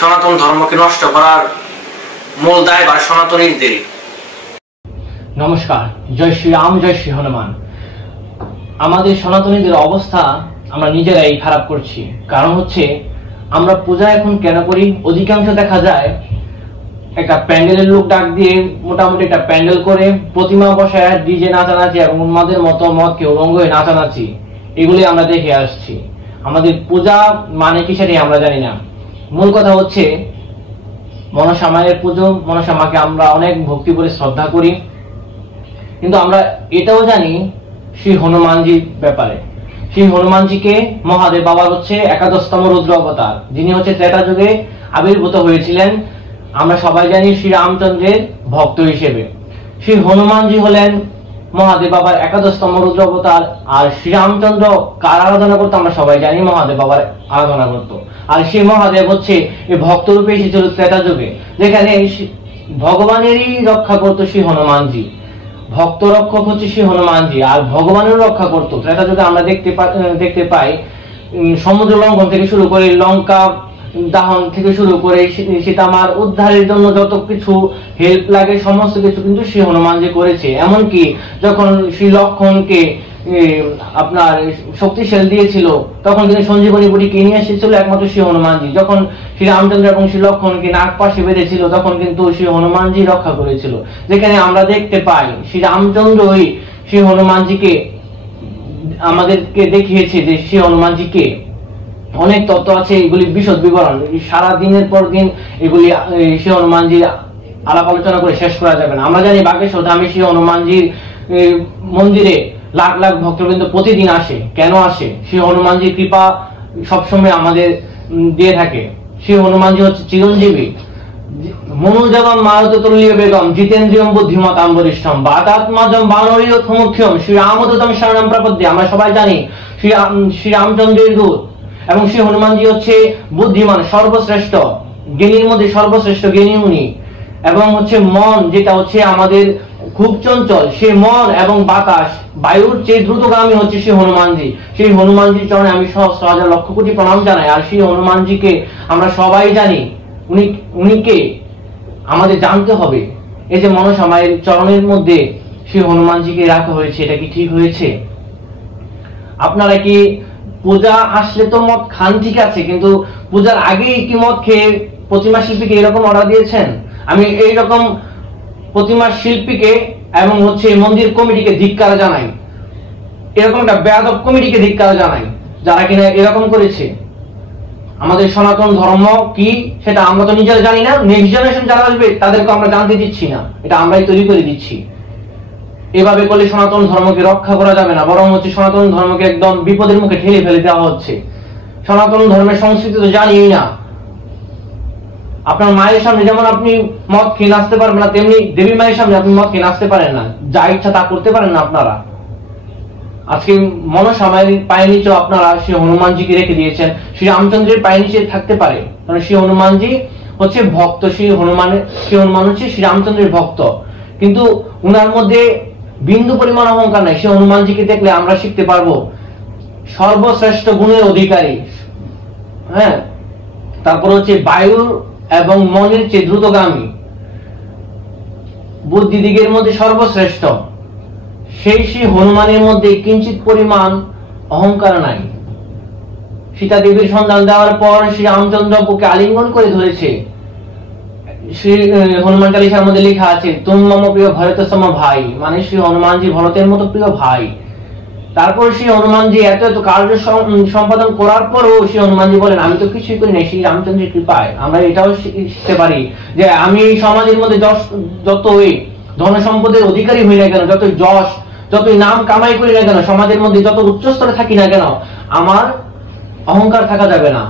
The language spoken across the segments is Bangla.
সনাতন ধর্মকে নষ্ট করার মূল দায়ভার সনাতনীদের। নমস্কার, জয় শ্রী রাম, জয় শ্রী হনুমান। আমাদের সনাতনীদের অবস্থা আমরা নিজেরাই খারাপ করছি। কারণ হচ্ছে আমরা পূজা এখন কেন করি? অধিকাংশ দেখা যায় একটা প্যান্ডেলের লোক ডাক দিয়ে মোটামুটি একটা প্যান্ডেল করে প্রতিমা বসায় ডিজে নাচানাচি এবং উন্মাদের মতো মতকে উলঙ্গ হয়ে নাচানাচি, এগুলি আমরা দেখে আসছি। আমাদের পূজা মানে কি সেটাই আমরা জানি না। মূল কথা হচ্ছে মনসা মায়ের পুজো, মনসা মাকে আমরা অনেক ভক্তি করে শ্রদ্ধা করি, কিন্তু আমরা এটাও জানি শ্রী হনুমানজির ব্যাপারে। শ্রী হনুমানজিকে মহাদেব বাবার হচ্ছে একাদশতম রুদ্র অবতার, যিনি হচ্ছে ত্রেতা যুগে আবির্ভূত হয়েছিলেন। আমরা সবাই জানি শ্রী রামচন্দ্রের ভক্ত হিসেবে। শ্রী হনুমানজি হলেন মহাদেব বাবার একাদশতম রুদ্র অবতার। আর শ্রীরামচন্দ্র কার আরাধনা করতো আমরা সবাই জানি, মহাদেব বাবার আরাধনা করতো। আর সেই মহাদেব হচ্ছে এই ভক্ত রূপে এসেছিল ত্রেতা যুগে, যেখানে ভগবানেরই রক্ষা করতো শ্রী হনুমানজি। ভক্ত রক্ষক হচ্ছে শ্রী হনুমানজি, আর ভগবানের রক্ষা করতো। ত্রেতা যুগে আমরা দেখতে পাই সমুদ্র লঙ্ঘন থেকে শুরু করে লঙ্কা দাহন থেকে শুরু করে সীতামার উদ্ধারের জন্য যত কিছু হেল্প লাগে সমস্ত কিছু কিন্তু শ্রী হনুমানজি করেছে। এমনকি যখন শ্রী লক্ষণকে আপনার শক্তিশালী দিয়েছিল তখন কিন্তু সঞ্জীবনী বুড়িকে নিয়ে এসেছিল একমাত্র শ্রী হনুমানজি। যখন শ্রী রামচন্দ্র এবং শ্রী লক্ষণকে নাগ পাশে বেঁধেছিল তখন কিন্তু শ্রী হনুমানজি রক্ষা করেছিল। যেখানে আমরা দেখতে পাই শ্রী রামচন্দ্রই শ্রী হনুমানজিকে আমাদেরকে দেখিয়েছে যে শ্রী হনুমানজিকে অনেক তত্ত্ব আছে, এগুলি বিশদ বিবরণ সারা দিনের পর দিন এগুলি শ্রী হনুমানজির আলাপ আলোচনা করে শেষ করা যাবে না। আমরা জানি বাগেশ্বর ধামে শ্রী হনুমানজির মন্দিরে লাখ লাখ ভক্তবৃন্দ প্রতিদিন আসে। কেন আসে? শ্রী হনুমানজির কৃপা সবসময় আমাদের দিয়ে থাকে। শ্রী হনুমানজি হচ্ছে চিরঞ্জীবী। মনুজগম মারুত তুল্য বেগম জিতেন্দ্রিয়ম বুদ্ধিমতাম বরিষ্ঠম বাতাত্মাজম বানরীয় থমুখ্যম শ্রী রামদূতম শরণম প্রপদ্যে। আমরা সবাই জানি শ্রী রামচন্দ্রের দূত এবং শ্রী হনুমানজি হচ্ছে বুদ্ধিমান, সর্বশ্রেষ্ঠ জ্ঞানীর মধ্যে সর্বশ্রেষ্ঠ জ্ঞানী উনি। এবং হচ্ছে মন, যেটা হচ্ছে আমাদের খুব চঞ্চল, সেই মন এবং বাতাস বায়ুর চেয়ে দ্রুতগামী হচ্ছে শ্রী হনুমানজি। সেই হনুমানজির চরণে আমি সহস্র হাজার লক্ষ কোটি প্রণাম জানাই। আর শ্রী হনুমানজিকে আমরা সবাই জানি, উনিকে আমাদের জানতে হবে। এই যে মনসা মায়ের চরণের মধ্যে শ্রী হনুমানজিকে রাখা হয়েছে, এটা কি ঠিক হয়েছে? আপনারা কি পূজা আসলে তো মদ খান, ঠিক আছে, কিন্তু পূজার আগেই কি মদ খেয়ে প্রতিমা শিল্পীকে এরকম অর্ডার দিয়েছেন? আমি এইরকম প্রতিমা শিল্পীকে এবং হচ্ছে মন্দির কমিটিকে ধিক্কার জানাই। এরকম একটা বেয়াদব কমিটিকে ধিক্কার জানাই যারা কিনা এরকম করেছে। আমাদের সনাতন ধর্ম কি সেটা আমরা তো নিজেরা জানি না, নেক্সট জেনারেশন যারা আসবে তাদেরকে আমরা জানতে দিচ্ছি না, এটা আমরাই তৈরি করে দিচ্ছি। এভাবে করলে সনাতন ধর্মকে রক্ষা করা যাবে না, বরং হচ্ছে সনাতন ধর্মকে একদম বিপদের মুখে ঠেলে ফেলে দেওয়া হচ্ছে। সনাতন ধর্মের সংস্কৃতি তো জানিই না। আপনার মায়ের সামনে যেমন আপনি মদ খেয়ে নাচতে পারবেন না, তেমনি দেবী মায়ের সামনে আপনি মদ খেয়ে নাচতে পারেন না, যা ইচ্ছা তা করতে পারেন না আপনারা। আজকে মনসা মায়ের পায়ের নিচেও আপনারা শ্রী হনুমানজিকে রেখে দিয়েছেন। শ্রী রামচন্দ্রের পায়ের নিচে থাকতে পারে, কারণ শ্রী হনুমানজি হচ্ছে ভক্ত। শ্রী হনুমান হচ্ছে শ্রী রামচন্দ্রের ভক্ত, কিন্তু উনার মধ্যে বিন্দু পরিমাণ অহংকার নাই। শ্রী হনুমানজিকে দেখলে আমরা শিখতে পারবো সর্বশ্রেষ্ঠ গুণের অধিকারী। হ্যাঁ, তারপর হচ্ছে বায়ুর এবং মনের চেয়ে দ্রুতগামী, বুদ্ধি দিকের মধ্যে সর্বশ্রেষ্ঠ। সেই শ্রী হনুমানের মধ্যে কিঞ্চিত পরিমাণ অহংকার নাই। সীতা দেবীর সন্ধান দেওয়ার পর শ্রী রামচন্দ্র বুকে আলিঙ্গন করে ধরেছে। শ্রী হনুমান চালিসার মধ্যে লেখা আছে তুম মম প্রিয় ভরত সম ভাই, মানে শ্রী হনুমানজি ভরতের মতো প্রিয় ভাই। তারপর শ্রী হনুমানজি এত এত কার্য সম্পাদন করার পরও শ্রী হনুমানজি বলেন আমি তো কিছুই করি নাই, শ্রী রামচন্দ্রের কৃপায়। আমরা এটাও শিখতে পারি যে আমি এই সমাজের মধ্যে যতই ধন সম্পদের অধিকারী হই না কেন, যতই যশ যতই নাম কামাই করি না কেন, সমাজের মধ্যে যত উচ্চ স্তরে থাকি না কেন, আমার অহংকার থাকা যাবে না।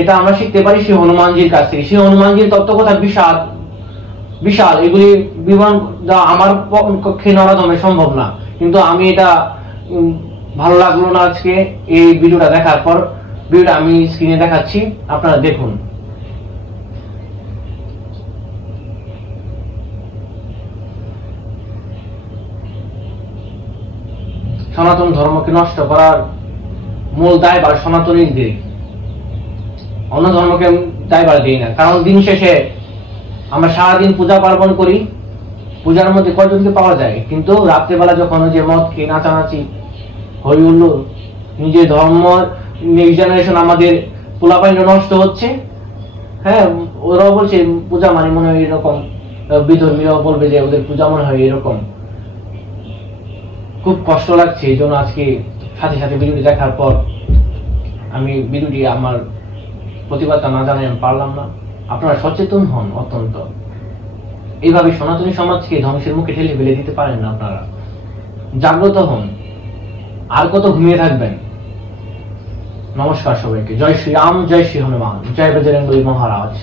এটা আমরা শিখতে পারি শ্রী হনুমানজির কাছ থেকে। শ্রী হনুমানজির তত্ত্বকথা বিশাল বিশাল, এগুলি বিবরণ আমার পক্ষে নরদমে সম্ভব না। কিন্তু আমি এটা ভালো লাগলো না আজকে এই ভিডিওটা দেখার পর। ভিডিওটা আমি স্ক্রিনে দেখাচ্ছি, আপনারা দেখুন। সনাতন ধর্মকে নষ্ট করার মূল দায়ভার সনাতনীদের। অন্য ধর্মকে দায়ভার দিই না, কারণ দিন শেষে আমরা সারাদিন পূজা পার্বণ করি, পূজার মধ্যে কয়জনকে পাওয়া যায়, কিন্তু রাত্রেবেলা যখন যে মদ খেয়ে নাচানাচি হই হুল্লোড়, নিজের ধর্ম নেক্সট জেনারেশন আমাদের পোলাপাইন নষ্ট হচ্ছে। হ্যাঁ, ওরাও বলছে পূজা মানে মনে হয় এরকম, বিধর্মীয় বলবে যে ওদের পূজা মনে হয় এরকম। খুব কষ্ট লাগছে, এই জন্য আজকে সাথে সাথে ভিডিওটি দেখার পর আমি ভিডিওটি আমার প্রতিবাদটা না জানাই আমি পারলাম না। আপনারা সচেতন হন, অত্যন্ত এইভাবে সনাতনী সমাজকে ধ্বংসের মুখে ঠেলে ফেলে দিতে পারেন না। আপনারা জাগ্রত হন, আর কত ঘুমিয়ে থাকবেন। নমস্কার সবাইকে, জয় শ্রী রাম, জয় শ্রী হনুমান, জয় বজরঙ্গবলী মহারাজ।